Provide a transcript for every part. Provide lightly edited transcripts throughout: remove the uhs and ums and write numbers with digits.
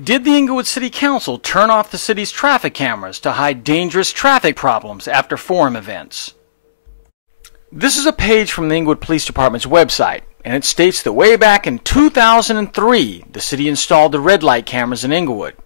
Did the Inglewood City Council turn off the city's traffic cameras to hide dangerous traffic problems after forum events? This is a page from the Inglewood Police Department's website, and it states that way back in 2003, the city installed the red light cameras in Inglewood.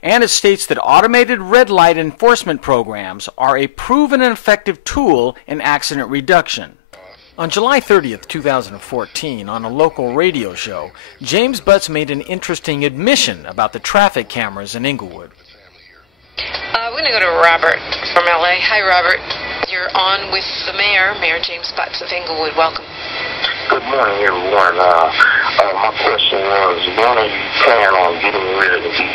And it states that automated red light enforcement programs are a proven and effective tool in accident reduction. On July 30th, 2014, on a local radio show, James Butts made an interesting admission about the traffic cameras in Inglewood. We're going to go to Robert from LA. Hi, Robert. You're on with the mayor, Mayor James Butts of Inglewood. Welcome. Good morning, everyone. My question was, when are you planning on getting rid of the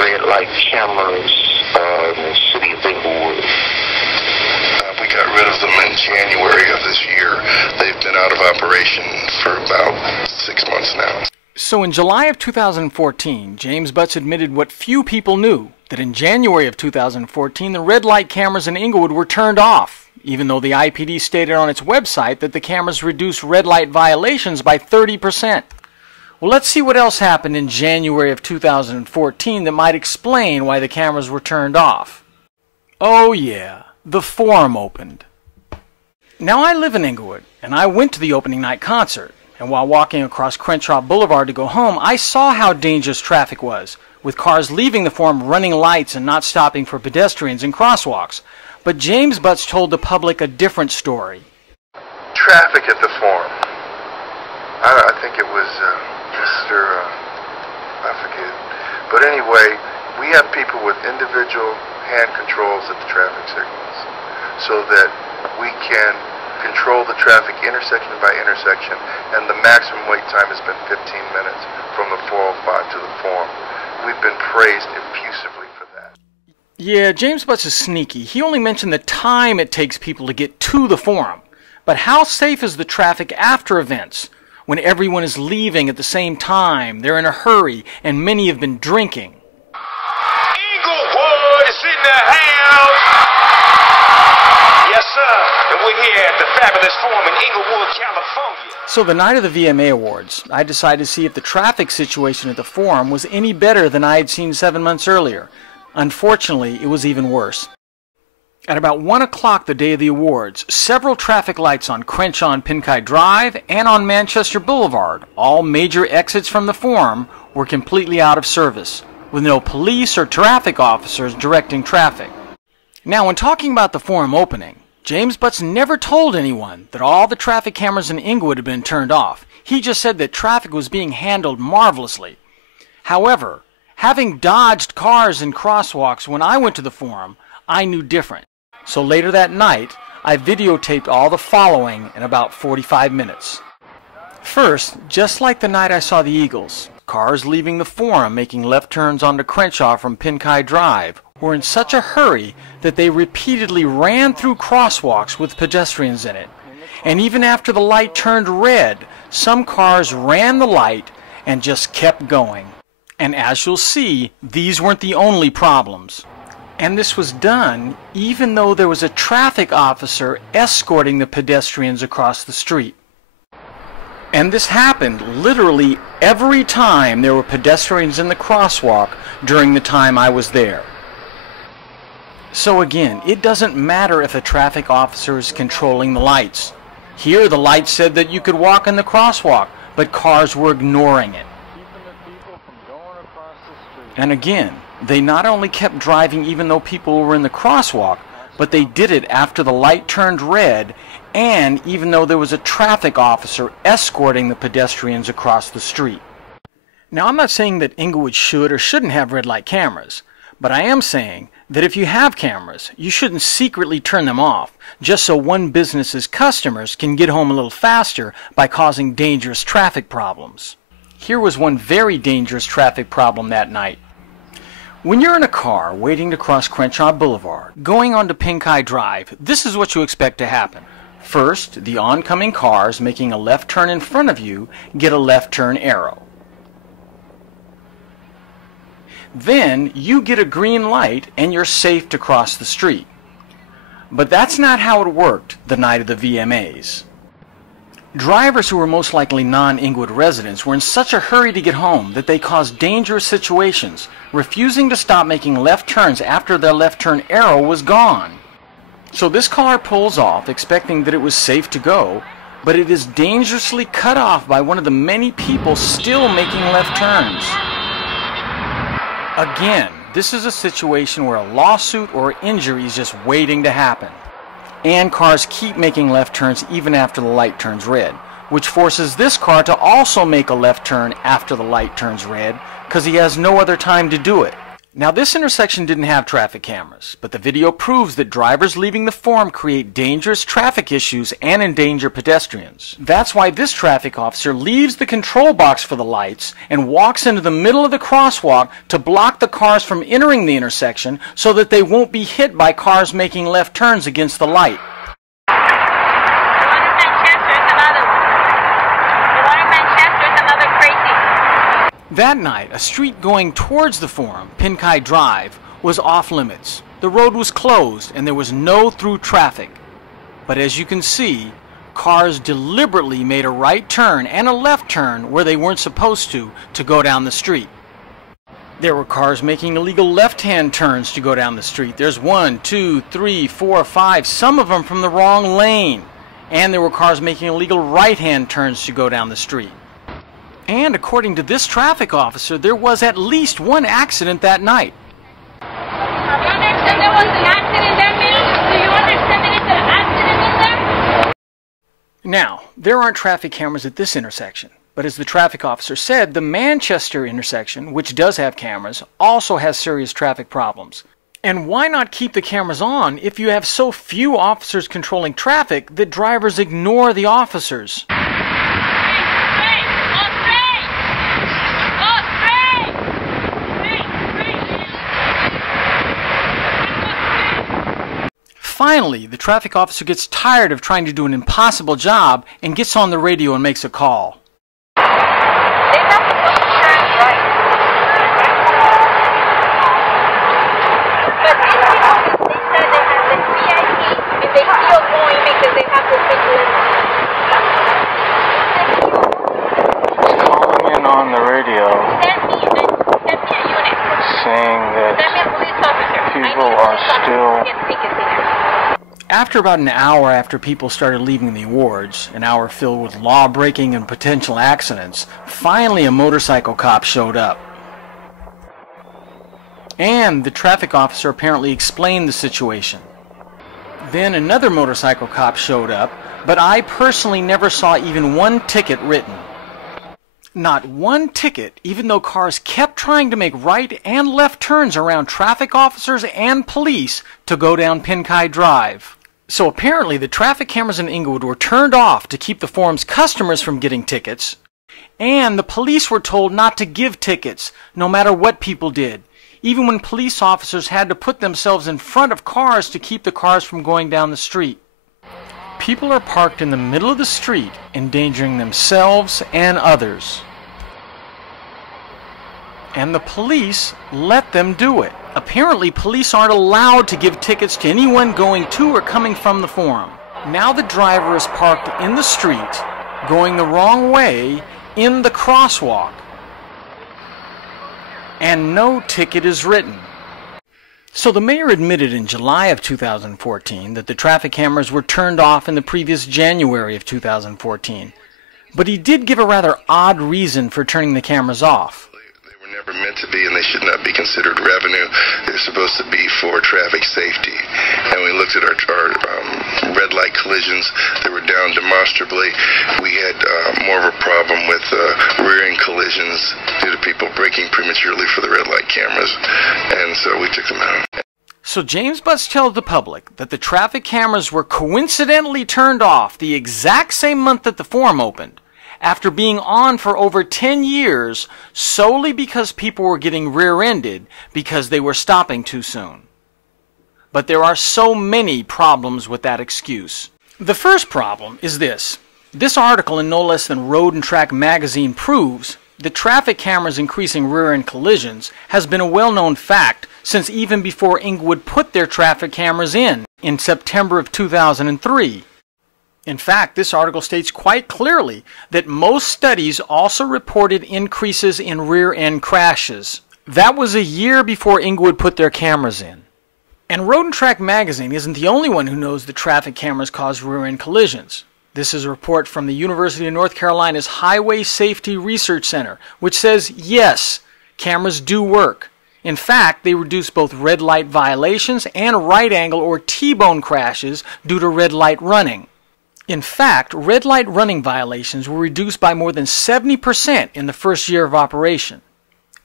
red light cameras in the city of Inglewood? We got rid of them in January of this year. They've been out of operation for about 6 months now. So in July of 2014, James Butts admitted what few people knew, that in January of 2014, the red light cameras in Inglewood were turned off, even though the IPD stated on its website that the cameras reduced red light violations by 30%. Well, let's see what else happened in January of 2014 that might explain why the cameras were turned off. Oh yeah, the forum opened. Now I live in Inglewood, and I went to the opening night concert. And while walking across Crenshaw Boulevard to go home, I saw how dangerous traffic was, with cars leaving the forum running lights and not stopping for pedestrians and crosswalks. But James Butts told the public a different story. Traffic at the forum. I think it was I forget. But anyway, we have people with individual hand controls at the traffic signals so that we can control the traffic intersection by intersection, and the maximum wait time has been 15 minutes from the 405 to the forum. We've been praised effusively for that. Yeah, James Butts is sneaky. He only mentioned the time it takes people to get to the forum. But how safe is the traffic after events, when everyone is leaving at the same time, they're in a hurry, and many have been drinking? Inglewood is in the house! Yes, sir. And we're here at the fabulous forum in Inglewood, California. So the night of the VMA Awards, I decided to see if the traffic situation at the forum was any better than I had seen 7 months earlier. Unfortunately, it was even worse. At about 1 o'clock the day of the awards, several traffic lights on Crenshaw and Pinkai Drive and on Manchester Boulevard, all major exits from the forum, were completely out of service, with no police or traffic officers directing traffic. Now, when talking about the forum opening, James Butts never told anyone that all the traffic cameras in Inglewood had been turned off. He just said that traffic was being handled marvelously. However, having dodged cars in crosswalks when I went to the forum, I knew different. So later that night, I videotaped all the following in about 45 minutes. First, just like the night I saw the Eagles, cars leaving the forum making left turns onto Crenshaw from Pinkai Drive were in such a hurry that they repeatedly ran through crosswalks with pedestrians in it. And even after the light turned red, some cars ran the light and just kept going. And as you'll see, these weren't the only problems. And this was done even though there was a traffic officer escorting the pedestrians across the street. And this happened literally every time there were pedestrians in the crosswalk during the time I was there. So again, it doesn't matter if a traffic officer is controlling the lights. Here the light said that you could walk in the crosswalk, but cars were ignoring it. And again, they not only kept driving even though people were in the crosswalk, but they did it after the light turned red and even though there was a traffic officer escorting the pedestrians across the street. Now, I'm not saying that Inglewood should or shouldn't have red light cameras, but I am saying that if you have cameras, you shouldn't secretly turn them off just so one business's customers can get home a little faster by causing dangerous traffic problems. Here was one very dangerous traffic problem that night. When you're in a car waiting to cross Crenshaw Boulevard, going onto Pinkai Drive, this is what you expect to happen. First, the oncoming cars making a left turn in front of you get a left turn arrow. Then you get a green light and you're safe to cross the street. But that's not how it worked the night of the VMAs. Drivers who were most likely non-Inglewood residents were in such a hurry to get home that they caused dangerous situations, refusing to stop making left turns after their left turn arrow was gone. So this car pulls off, expecting that it was safe to go, but it is dangerously cut off by one of the many people still making left turns. Again, this is a situation where a lawsuit or injury is just waiting to happen. And cars keep making left turns even after the light turns red, which forces this car to also make a left turn after the light turns red, because he has no other time to do it. Now this intersection didn't have traffic cameras, but the video proves that drivers leaving the forum create dangerous traffic issues and endanger pedestrians. That's why this traffic officer leaves the control box for the lights and walks into the middle of the crosswalk to block the cars from entering the intersection so that they won't be hit by cars making left turns against the light. That night, a street going towards the forum, Pinkai Drive, was off limits. The road was closed and there was no through traffic. But as you can see, cars deliberately made a right turn and a left turn where they weren't supposed to go down the street. There were cars making illegal left-hand turns to go down the street. There's 1, 2, 3, 4, 5, some of them from the wrong lane. And there were cars making illegal right-hand turns to go down the street. And according to this traffic officer, there was at least one accident that night. You understand there was an accident there, ma'am? Do you understand that it's an accident in there? Now, there aren't traffic cameras at this intersection, but as the traffic officer said, the Manchester intersection, which does have cameras, also has serious traffic problems. And why not keep the cameras on if you have so few officers controlling traffic that drivers ignore the officers? Finally, the traffic officer gets tired of trying to do an impossible job and gets on the radio and makes a call. They're not supposed to turn right. But these people, they said they have the VIP and they still going because they have to take He's calling in on the radio Send me a unit. saying that Send me a police officer. people are still... Get tickets in there. After about an hour after people started leaving the awards, an hour filled with law-breaking and potential accidents, finally a motorcycle cop showed up. And the traffic officer apparently explained the situation. Then another motorcycle cop showed up, but I personally never saw even one ticket written. Not one ticket, even though cars kept trying to make right and left turns around traffic officers and police to go down Pinkai Drive. So apparently the traffic cameras in Inglewood were turned off to keep the forum's customers from getting tickets, and the police were told not to give tickets, no matter what people did, even when police officers had to put themselves in front of cars to keep the cars from going down the street. People are parked in the middle of the street, endangering themselves and others. And the police let them do it. Apparently, police aren't allowed to give tickets to anyone going to or coming from the forum. Now the driver is parked in the street, going the wrong way, in the crosswalk. And no ticket is written. So the mayor admitted in July of 2014 that the traffic cameras were turned off in the previous January of 2014. But he did give a rather odd reason for turning the cameras off. They were never meant to be, and they should not be considered revenue. They're supposed to be for traffic safety. And we looked at our red light collisions. They were down demonstrably. We had more of a problem with rear-end collisions due to people braking prematurely for the red light cameras. And so we took them out. So James Butts tells the public that the traffic cameras were coincidentally turned off the exact same month that the forum opened, after being on for over 10 years, solely because people were getting rear-ended because they were stopping too soon. But there are so many problems with that excuse. The first problem is this. This article in no less than Road and Track magazine proves that traffic cameras increasing rear-end collisions has been a well-known fact since even before Inglewood put their traffic cameras in September of 2003. In fact, this article states quite clearly that most studies also reported increases in rear-end crashes. That was a year before Inglewood put their cameras in. And Road and Track magazine isn't the only one who knows that traffic cameras cause rear-end collisions. This is a report from the University of North Carolina's Highway Safety Research Center, which says, yes, cameras do work. In fact, they reduce both red light violations and right angle or T-bone crashes due to red light running. In fact, red light running violations were reduced by more than 70% in the first year of operation.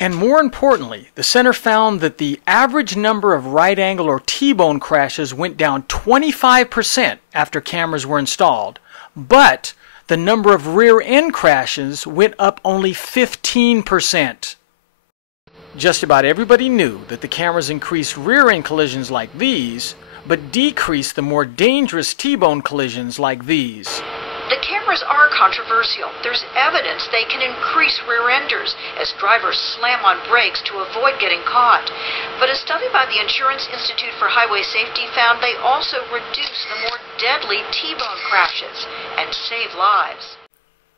And more importantly, the center found that the average number of right angle or T-bone crashes went down 25% after cameras were installed, but the number of rear-end crashes went up only 15%. Just about everybody knew that the cameras increased rear-end collisions like these, but decreased the more dangerous T-bone collisions like these. The cameras are controversial. There's evidence they can increase rear-enders as drivers slam on brakes to avoid getting caught. But a study by the Insurance Institute for Highway Safety found they also reduce the more deadly T-bone crashes and save lives.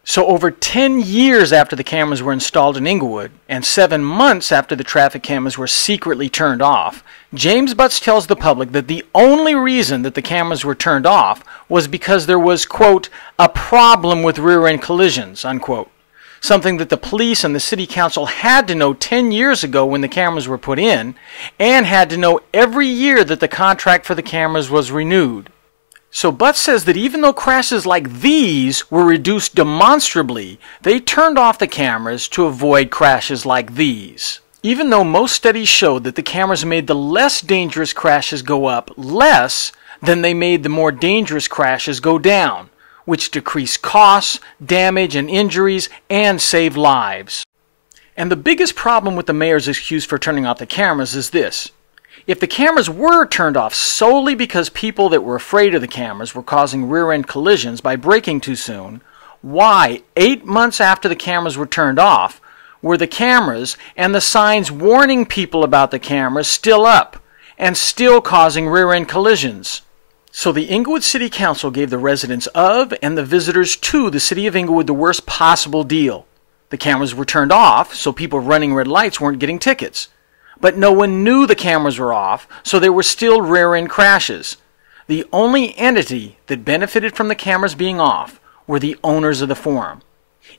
So over 10 years after the cameras were installed in Inglewood, and 7 months after the traffic cameras were secretly turned off, James Butts tells the public that the only reason that the cameras were turned off was because there was, quote, a problem with rear-end collisions, unquote. Something that the police and the city council had to know 10 years ago when the cameras were put in, and had to know every year that the contract for the cameras was renewed. So Butts says that even though crashes like these were reduced demonstrably, they turned off the cameras to avoid crashes like these. Even though most studies showed that the cameras made the less dangerous crashes go up less than they made the more dangerous crashes go down, which decreased costs, damage, and injuries, and saved lives. And the biggest problem with the mayor's excuse for turning off the cameras is this. If the cameras were turned off solely because people that were afraid of the cameras were causing rear-end collisions by braking too soon, why, 8 months after the cameras were turned off, were the cameras and the signs warning people about the cameras still up and still causing rear-end collisions? So the Inglewood City Council gave the residents of and the visitors to the city of Inglewood the worst possible deal. The cameras were turned off, so people running red lights weren't getting tickets. But no one knew the cameras were off, so there were still rear-end crashes. The only entity that benefited from the cameras being off were the owners of the forum.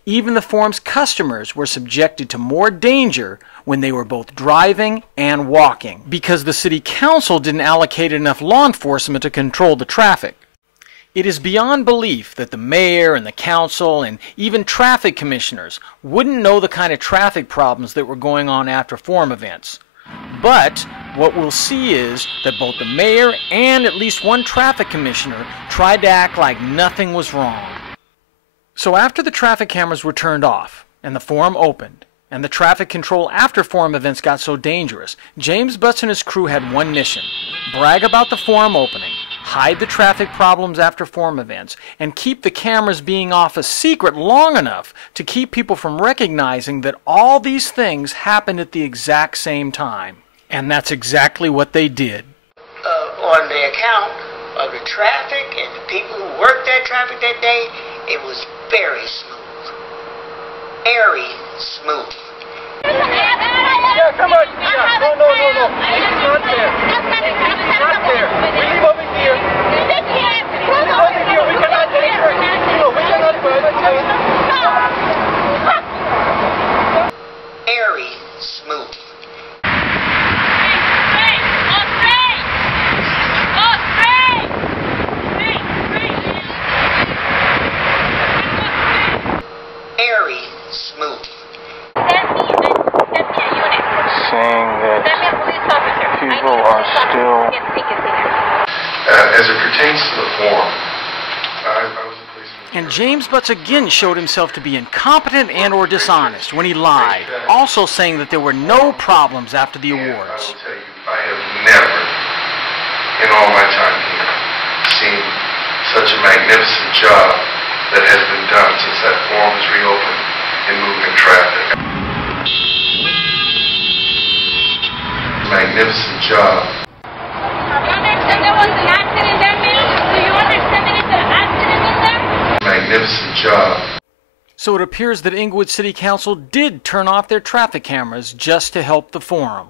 Even the forum's customers were subjected to more danger when they were both driving and walking, because the city council didn't allocate enough law enforcement to control the traffic. It is beyond belief that the mayor and the council and even traffic commissioners wouldn't know the kind of traffic problems that were going on after forum events. But what we'll see is that both the mayor and at least one traffic commissioner tried to act like nothing was wrong. So after the traffic cameras were turned off and the forum opened, and the traffic control after forum events got so dangerous, James Butts and his crew had one mission: brag about the forum opening, hide the traffic problems after forum events, and keep the cameras being off a secret long enough to keep people from recognizing that all these things happened at the exact same time. And that's exactly what they did. On the account of the traffic and the people who worked that traffic that day, it was very smooth. Very smooth. Yeah, come on. Yeah. No. It's not there. It's not there. We live over here. We live over here. We cannot enter. No, we cannot enter. Very smooth. Very smooth. Saying that people are still... As it pertains to the forum, I was a policeman. And James Butts again showed himself to be incompetent and or dishonest when he lied, also saying that there were no problems after the awards. I will tell you, I have never, in all my time here, seen such a magnificent job that has been done since that forum was reopened in moving traffic. Magnificent job. You understand there was an accident there, ma'am? Do you understand that it's an accident in So it appears that Inglewood City Council did turn off their traffic cameras just to help the forum.